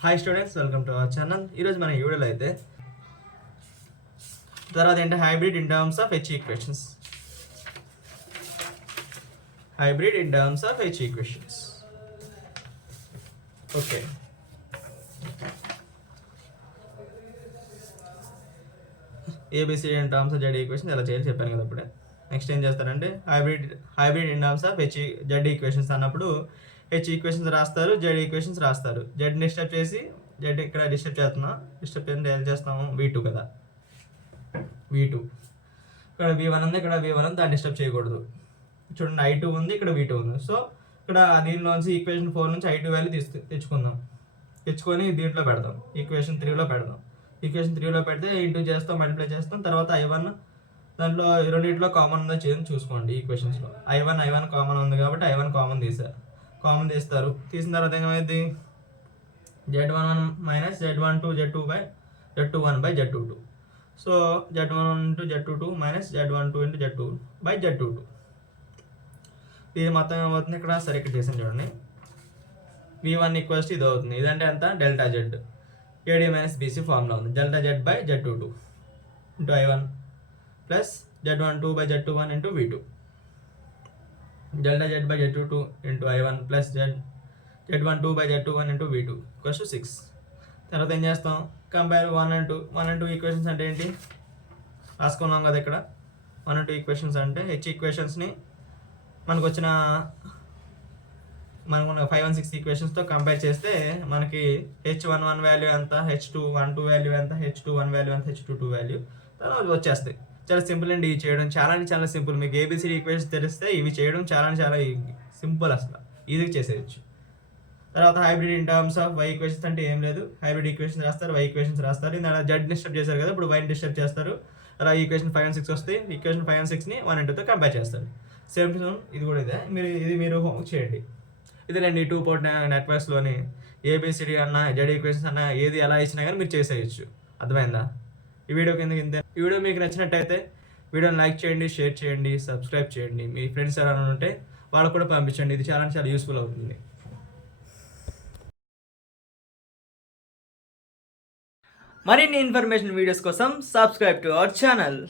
Hi students, welcome to our channel. ఈరోజు మన వీడియోలో అయితే తర్వాత ఏంటి hybrid in terms of H equations. Hybrid in terms of H equations. Okay, A B C D in terms of Z equations ఎలా చేయాలి చెప్పాను కదా అప్పుడే. నెక్స్ట్ ఏం చేస్తారంటే hybrid in terms of Z equations అన్నప్పుడు హెచ్ ఈక్వేషన్స్ రాస్తారు, జెడ్ ఈక్వేషన్స్ రాస్తారు. జెడ్ డిస్టర్బ్ చేసి జెడ్ ఇక్కడ డిస్టర్బ్ చేస్తున్నాం. డిస్టర్బ్ చేసి ఏం చేస్తాము, V2 కదా, V2 ఇక్కడ V1 ఉంది, ఇక్కడ V1 ఉంది, దాన్ని డిస్టర్బ్ చేయకూడదు. చూడండి I2 ఉంది, ఇక్కడ V2 ఉంది. సో ఇక్కడ దీనిలోంచి ఈక్వేషన్ 4 నుంచి I2 వాల్యూ తెచ్చుకొని దీంట్లో పెడదాం, ఈక్వేషన్ 3లో పెడదాం. ఈక్వేషన్ 3లో పెడితే ఇంటూ చేస్తాం, మల్టిప్లై చేస్తాం. తర్వాత I1 దాంట్లో రెండింటిలో కామన్ ఉందో చేయని చూసుకోండి. ఈక్వేషన్స్లో I1 కామన్ ఉంది కాబట్టి I1 కామన్ తీస్తారు. తీసిన తర్వాత ఏమైంది, Z11 minus Z12 Z21 by Z22. So Z11 into Z22 minus Z12 into Z2 by Z22. ఇది మొత్తం ఏమవుతుంది, ఇక్కడ సరిగ్గా చేసాను చూడండి. V1 ఈక్వల్స్ ఇది అవుతుంది. ఇదంటే ఎంత, delta Z AD minus BC formula ఉంది. Delta Z by Z22 into I1 plus Z12 by Z21 into V2. Delta Z by Z22 into I1 plus Z12 by Z21 into V2 equals 6. తర్వాత ఏం చేస్తాం, compare 1 and 2 equations అంటే ఏంటి రాసుకున్నాం కదా. ఇక్కడ 1 and 2 equations అంటే హెచ్ ఈక్వేషన్స్ని మనకు 5 and 6 ఈక్వేషన్స్తో కంపేర్ చేస్తే మనకి H11 వాల్యూ ఎంత, H21 వాల్యూ ఎంత, H21 వాల్యూ ఎంత, H22 వాల్యూ తర్వాత వచ్చేస్తాయి. చాలా సింపుల్ అండి ఇవి చేయడం, చాలా సింపుల్. మీకు ఏబిసిడి ఈక్వేషన్స్ తెలిస్తే ఇవి చేయడం చాలా సింపుల్, అసలు ఈజీగా చేసేయచ్చు. తర్వాత hybrid in terms of Y equations అంటే ఏం లేదు, హైబ్రిడ్ ఈక్వేషన్స్ రాస్తారు, వై ఈక్వేషన్స్ రాస్తారు. ఇందులో జెడ్ డిస్టర్బ్ చేశారు కదా, ఇప్పుడు వైని డిస్టర్బ్ చేస్తారు. అలా ఈక్వేషన్ 5 and 6 వస్తాయి. ఈక్వేషన్ 5 and 6ని 1 and 2తో కంపేర్ చేస్తారు. సేమ్ ఇది కూడా ఇదే, మీరు హోంవర్క్ చేయండి. ఇదేనండి 2 పోర్ట్ నెట్వర్క్స్లోని ఏబిసిడి అన్న జెడ్ ఈక్వేషన్స్ అన్న ఏది ఎలా ఇచ్చినా కానీ మీరు చేసేయచ్చు. అర్థమైందా? ఈ వీడియో ఇంతే. ఈ వీడియో మీకు నచ్చినట్టయితే వీడియోని లైక్ చేయండి, షేర్ చేయండి, సబ్స్క్రైబ్ చేయండి. మీ ఫ్రెండ్స్ ఎవరైనా ఉంటే వాళ్ళకు కూడా పంపించండి. ఇది చాలా యూస్ఫుల్ అవుతుంది. మరిన్ని ఇన్ఫర్మేషన్ వీడియోస్ కోసం సబ్స్క్రైబ్ టు అవర్ ఛానల్.